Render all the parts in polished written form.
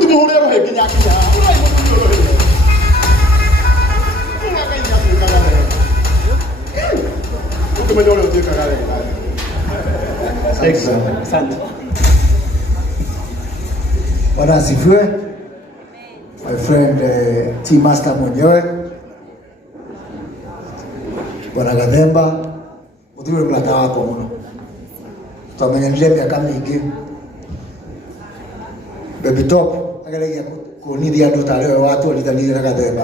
Mutu muhore rohe kinya kinya. Ulai mutu rohe. Unga kainya kagale. Ukimenyole utie kagale. Asante. Bwana asifiwe. My friend Team Master mwenyewe Bwana Gathemba muthiwe mlata wako muno twamenyanire miaka mingi Baby Top ageragia kunithia andu tare we watwarithanire na Gathemba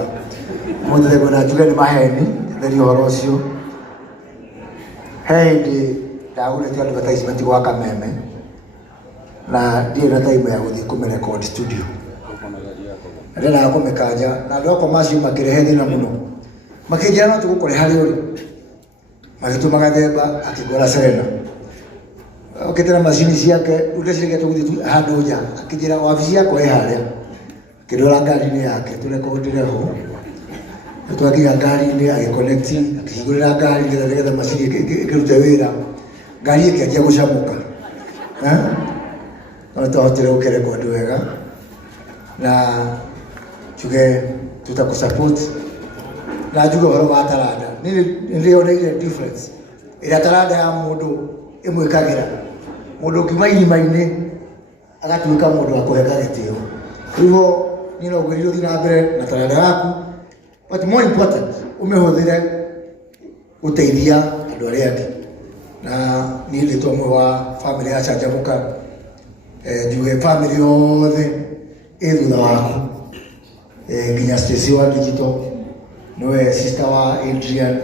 muthire kwina njuge ni maheni theri horo ucio he hindi ndagurite advertisement gwa Kameme na ndiye na time ya guthii kumerecord studio ndena kumekaja na ndoko macio makirehe thina muno makijana no tugukore hari uri magituma Gathemba akigora Serena oketera machine ciake udecirige tuguthi handu nja akijira ofisi yako haria kidora ngari-ini yake turekondire ho twakinya ngari-ini agiconnect akigurira ngari ngetha machine ikirute wira ngari ikianjia gucamuka no tuhotire gukerekondi wega na tuge tutakusupport na njuge horo wa taranda nilioneire difference ila taranda ya mundu imwikagira mundu kimaini agatuika mundu akoheka gitio hivyo nino gwiriro thina mbere na taranda yaku but more important umehuthire guteithia andu aria angi na ni nditwa mwe wa family ya Chanjamuka njuge family yothe thutha waku nginya Stacy wa Digital nowe sister wa Adrian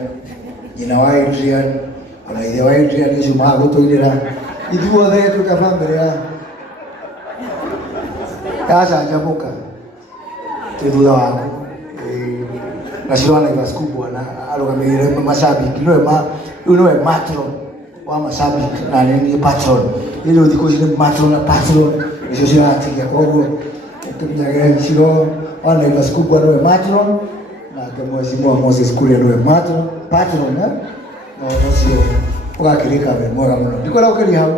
nyina wa Adrian ona ithe wa Adrian ucio magutuirira ithuothe tuka family ya Chanjamuka thutha waku na Shirwana Ivasku bwana arugamirire mashabiki nowe matron wa mashabiki na ni patron ile thiko cire matron na patron icio ciratigia koguo tukinyage Shiro wana Ivasku bwana nowe matron na kemwezi Moses Kuria nowe patron na sio ukakirika mwega muno ndikora ukiri hau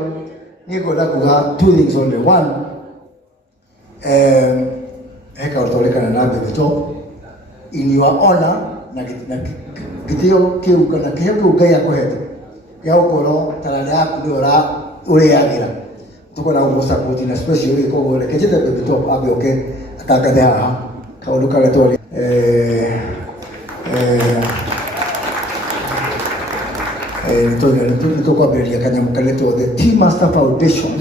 ngigoda kuga two things only one heka utorekana na Baby Top in your honor na gitio kiu kana kiu Ngai akohete ya ukoro taranda yaku ndio uriagira tukona ngo support na special iko gore kejete Baby Top abe okay akakathe haha kaundu kagetori nitokwaberia Kanyamuka letwo the Team Master Foundation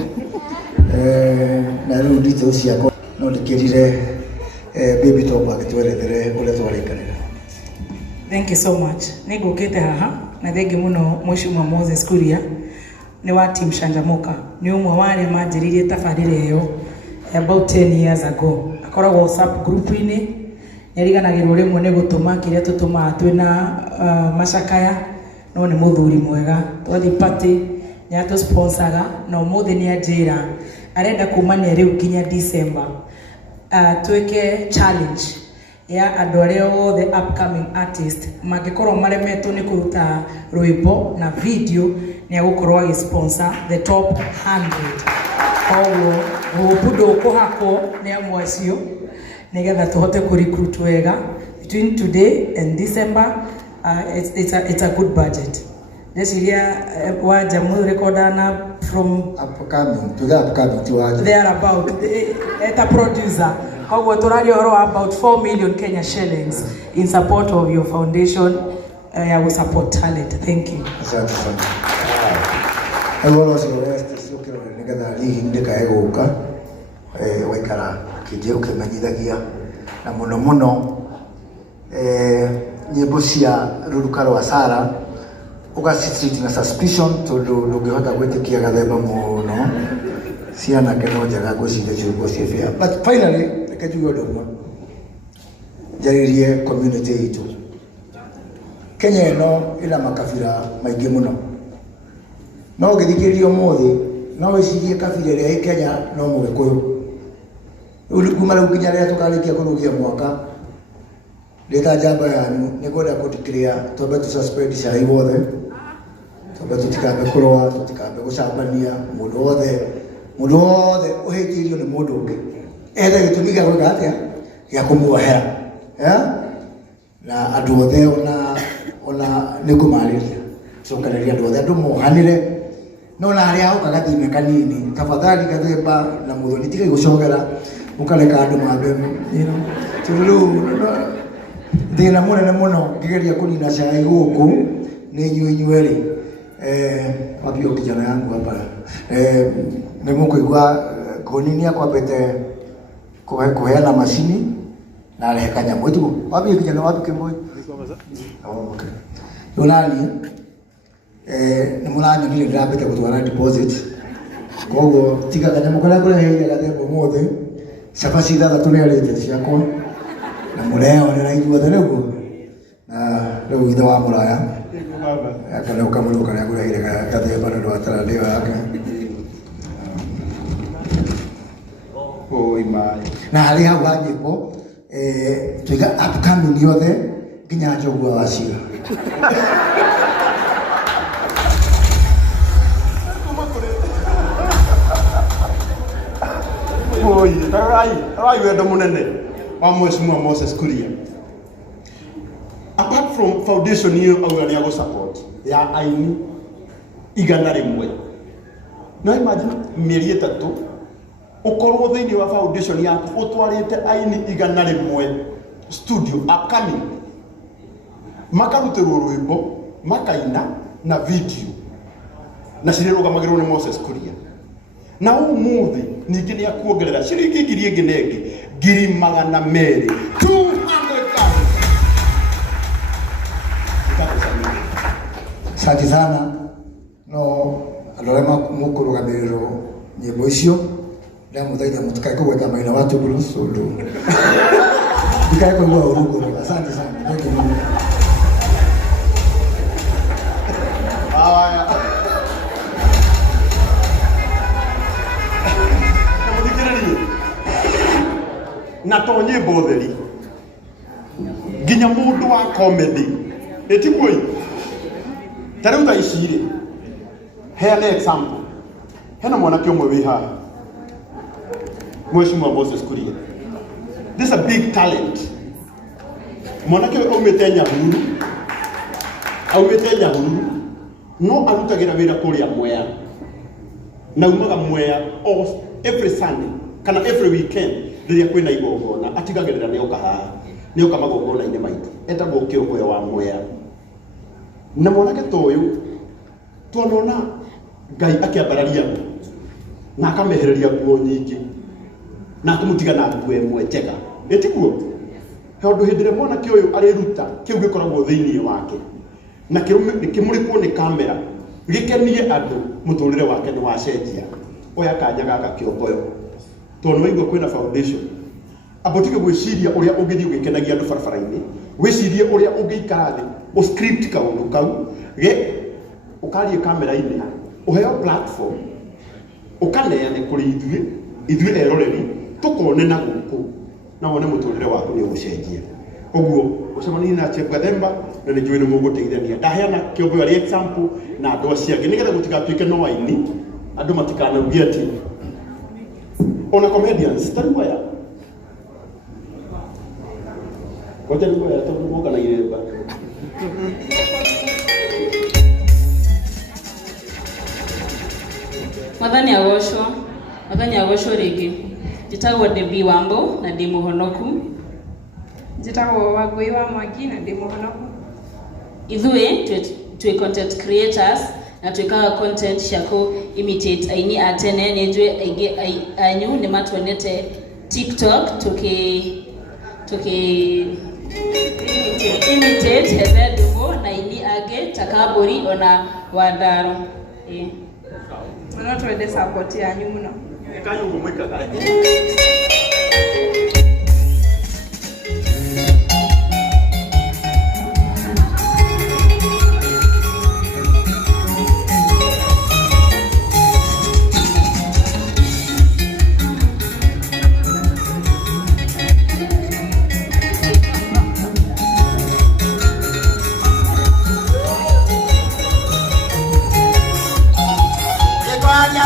na riu ndito ciako no ndikirire Baby Top agitwerethere uria twarikanira. Thank you so much. Nigukite haha na thengi muno Mheshimiwa Moses Kuria ni wa Team Chanjamuka ni umwe wa aria manjiririe tabarire iyo about 10 years ago akoragwo WhatsApp group-ini yariganagirwo rimwe ni gutuma kiria tutuma twina macakaya no ni muthuri mwega twathi party ni atu sponsoraga no muthi ni ajira arenda kumania riu kinya December tweke challenge ya andu aria the upcoming artist magikorwo maremetwo ni kuruta rwimbo na video ni agukorwo agi sponsor the top 100 owo budo kuhako ni amwacio nigetha tuhote ku recruit wega between today and December. It's a good budget. This year wa jamu recordana from upcoming to the upcoming to waja they are about a producer how turari oro about 4 million Kenya shillings in support of your foundation. I will support talent. Thank you. Asante sana. Agora sio sio kero nigetha rihi ndika eguka waikara kijeu kimanyithagia na muno nyimbo cia ruruka rwa Sara ugacitreat na suspicion tondu ndungihota gwitikia Gathemba muno ciana keno njega ngwiciria ciugo ciebia but finally rekejuo ndugu jaririe community itu Kenya ino ina makabira maingi muno no githikiririo muthi no wicirie kabira ria i Kenya no Mugikuyu kuma riu kinya ria tukarikia kurugia mwaka Leta jamba yanyu nigoda kutikria tobe tu suspend cai wothe tobe tutikabe kuroa tutikabe gucambania mundu wothe uhejirio ni mundu ungi ethe gitumi gya gwika atia gya kumuohera na andu othe ona nikumariria cokereria andu othe andu mohanire no na aria ukaga thime kanini tafadhali gathemba na muthoni tiga gucogera ukareka andu mambe tulu thina munene muno ngigeria kunina cai guku ni inyuĩ wabio kijana yangu hapa ni mukuigua kuninia kwambete kuheana macini na arehe kanyamu tu wabio kijana wapi Kemboi okay donani ni mulanya ngile ndapete gutwara deposit kogo tiga kanyamu kala kule heile gatembo mothe cabaci ithathatũ nĩ arĩte ciakwa na mũreo nĩ raigua thĩ rĩu na rĩu ithe wa mũraya akanau kamũrũ karĩa ngũrehire gathemba nĩ ũndũ wa tarandĩyo yake na harĩ hau ha nyĩmbo tũiga upcoming yothe nginya Njogua wa Ciga Rai wendo munene wa Mheshimiwa Moses Kuria. Apart from foundation hiyo au ya support ya aini igana rimwe. Na imagine mieri 3 ukorwo thiini wa foundation yaku utwarite aini igana rimwe studio upcoming. Makarutirwo rwimbo, makaina na video. Na cirirũgamagĩrwo nĩ Moses Kuria. Na umuthi ningĩ nĩ akuongerera ciringi ngiri ĩngĩ nengĩ ngiri 200,000 Asante sana no andũ arĩa mũkũrũgamĩrĩrwo nyĩmbo icio na mũthenya mũtikae kũgweta maina watu Bruce ũndũ ndikae kũigua ũrugũrũ. Asante sana. Thank you. Na to nyĩmbo theri nginya mũndũ wa comedy etigoi tarĩu tha ici rĩ heane example hena mwanake ũmwe wĩ haha Mheshimiwa Moses Kuria. This is a big talent. Mwanake aumĩte Nyahururu no arutagĩra wĩra kũrĩa Mwea na umaga Mwea every Sunday kana every weekend rĩrĩa kwĩna igongona atigagĩrĩra nĩ oka magongona-inĩ maitũ etagwo Kĩũngũyo wa Mwea. Na mwanake ta ũyũ tuonona Ngai akĩambararia na akamehereria nguo nyingĩ na akamũtiga na nguo ĩmwe njega etiguo tondũ hĩndĩ ĩrĩa mwanake ũyũ arĩruta kĩu gĩkoragwo thĩinĩ wake na kĩmũrĩkwo nĩ kamera gĩkenie andũ mũtũrĩre wake nĩ wacenjia oya kanya gaka Kĩũngũyo tondũ waigua kwĩna foundation abotige gwĩciria ũrĩa ũngĩthiĩ ũgĩkenagia andũ barabara-inĩ wĩcirie ũrĩa ũngĩikara thĩ ũscript kaũndũ kau ũkarie kamera-inĩ ũheo platform ũkaneane kũrĩ ithuĩ eroreri tũkone na gũkũ na wone mũtũrĩre waku nĩ ũgũcenjia. Ũguo ũcemania na Chief Gathemba na nĩ njũĩ nĩ mũgũteithania. Ndaheana Kĩũngũyo arĩ example na andũ acio angĩ nĩgetha gũtigatuĩke no aini andũ matikanaugie atĩ ona comedians tarĩu aya tarĩu aya tondũ moka na iremba Mwathani agocwo rĩngĩ. Njĩtagwo Debbie Wambo na ndĩ mũhonoku. Njĩtagwo Wangũi wa Mwangi na ndĩ mũhonoku. Ithuĩ twĩ content creators na twĩkaga content cia imitate aini a tene. Nĩ njũĩ aingĩ anyu nĩ matuonete TikTok imitate Heather Ndung'u na aini angĩ ta Kambũri ona Wandaro. No twende support yanyu mũno. Kanyu mũikaga. Igual ya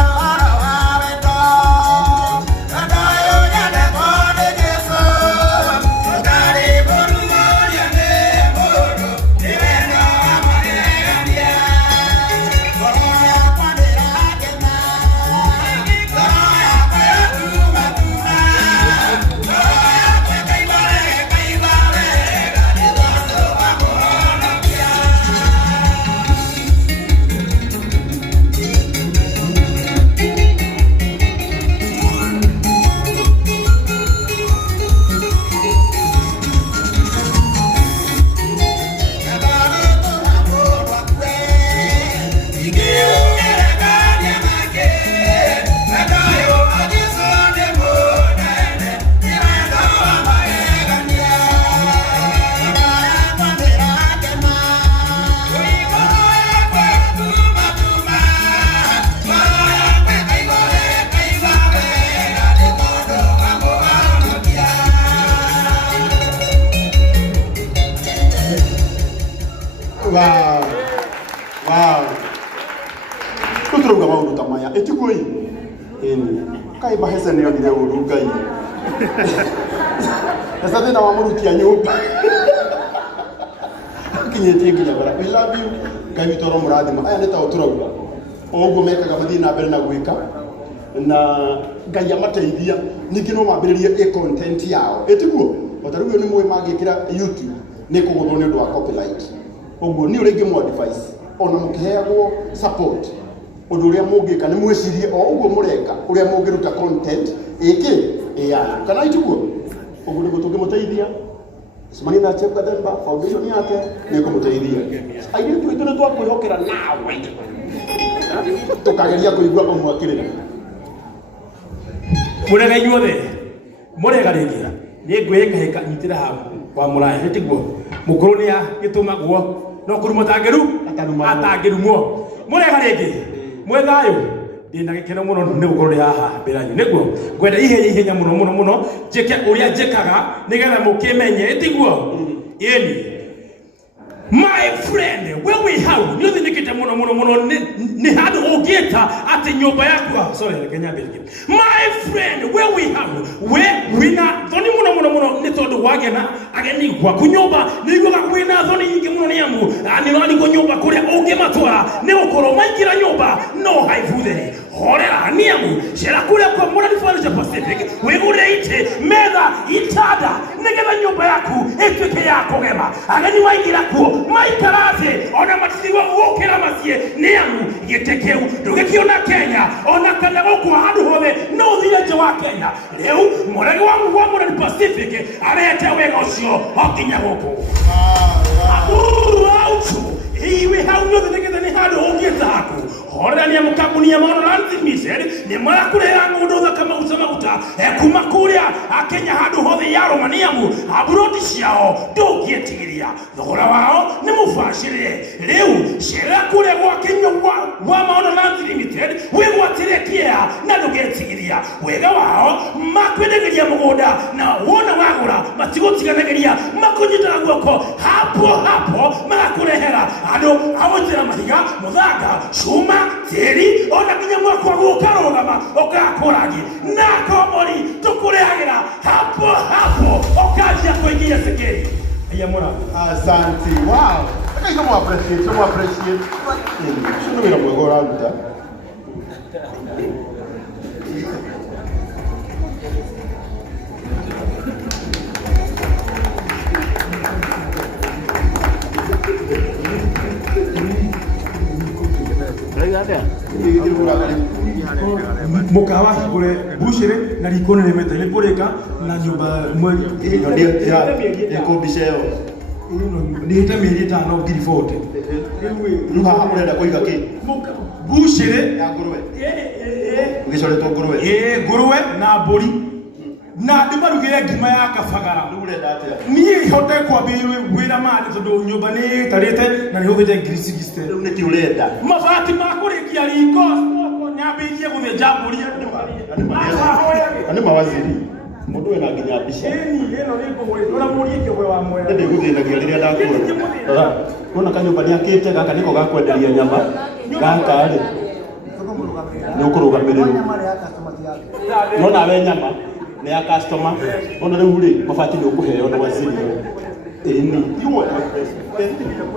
kai bahese nio ni uru ngai sasa tena wamurukia nyumba kinyetie nginya bara I love you ngai toro murathima aya nita uturauga oguo mekaga mathii na mbere na gwika na ngai amateithia ningi no mambiririe content yao etiguo otaruo ni mwe magikira YouTube ni kuguthwo ni undu wa copyright oguo ni uringi mo advice ona mukiheagwo support undu uria mungika ni mwicirie o uguo mureka uria mungiruta content ya kana itiguo oguo ni gutungimuteithia Simani na Chef Kademba foundation yake ni kumuteithia aire tu itone twa kwihokera nawe tukageria kuigua umwakirira murega inyuothe murega ringi ni ngwihika nyitira hamu wa murahe nitiguo mukuru ni gitumagwo no kuru mutangeru atangirumwo murega ringi mwethayo ndina gikeno muno ni gukorwo ri haha mbiranyu niguo ngwenda ihenya muno njike uria njikaga nigetha mukimenye itiguo yeni my friend where we have you think muno ni hadu ogeta ati nyumba yako sorry Kenya Belgium my friend where we have we thoni muno ni tondu wagena ageni gwa kunyumba niguo gakwina thoni nyingi muno ni amu ani no ni nyumba kuria ungimatwara ni ukoro maingira nyumba no haivuthe horera ni amu shera kuria kwa Murani Furniture Pacific wigure ite metha itada nigetha nyumba yaku ituike ya kugema ageni maingira kuo maikarate ona matiriwa gukira macie ni amu gitekeu ndugikiona Kenya ona kana gukwa handu hothe no thire nje wa Kenya riu murege wa Murani Pacific arete wega ucio okinya guku iwe hauno thegete ni handu ungitaku horera ni mukambuni ya Mono Land Limited ni marakurera ngundu thaka mauta kuma kuria akenya handu hothe ya Romaniamu abroti ciao ndungitiria thogora wao ni mubashire riu shera kuria gwa Kenya wa Mono Land Limited wigwatire kia na ndungitiria wega wao makwendegeria mugunda na wona wagura matigotiganageria makunyitara guoko hapo marakurehera ando awotera mahiga muthanga cuma tiri ona kinya mwako gukarogama okakoragi na komori tukurehagira hapo okaja kuingia sekeri aya mora asante wow akaika mo appreciate sio mira mwego raruta mukawa higure bushire na rikone ne metele poreka na nyumba mweli ndio ikumbisheo ni tamiri tano ngiri 40 nuha urenda kuiga ki bushire ya nguruwe ugicoretwo nguruwe nguruwe na mburi na ndimarugire ngima ya kabagara urenda atia ni hote kwambirwe wira mali tondu nyumba ni tarite na ni huthije ngiri 60 riu niki urenda mabati makurikia riko nyambirie guthija mburi ani mawaziri mundu ena nginya mbica eno ni nguguri ora murie kigwe wa moya ndi guthinagia riria ndakura kuna kanyumba ni akite gaka niko gakwenderia nyama gaka ri ni ukurugamiriro no nawe nyama ni ya customer ona riu ri mabati ni ukuheo na waziri ni yuo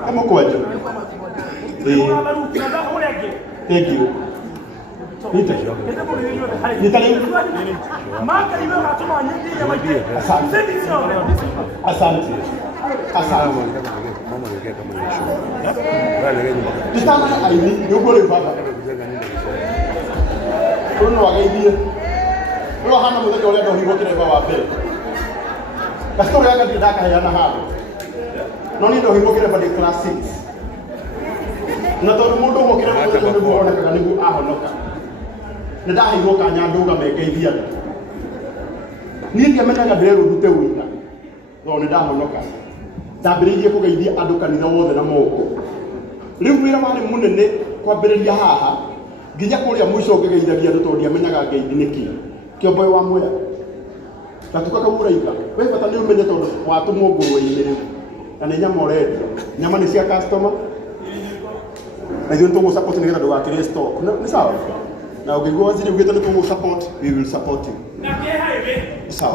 kama kwaje thank you Nitali maka iwe matuma nyingi ya maji asante mama ngeke kama nisho nitana aini yogole baba ono wagaidie ro hana muthenya uria ndo higo kireba wa mbere kastori yanga ndaka hayana hapo no ni ndo higo kireba di class 6 na tondu mundu mukira muthenya niguo onekaga niguo ahonoka ndaheirwo kanya nduga megeithia ni ngemenaga ndero ndute wina no ni ndahonoka ndambiririe kugeithia andu kanitha wothe na moko riu wira wari munene kwambiriria haha nginya kuria mwisho ngegeithagia andu tondu amenyaga ngeithi niki kiombo wa moya tatuka kauraika we bata ni umenye tondu watumwo nguruwe-ini riu na ni nyama uredia nyama ni cia customer na ithuĩ tũgũ support nĩgetha ndũgakĩrĩe stock ni sawa Na ukigwa waziri ugete ni tumu support, we will support you. Na ke highway. Sawa.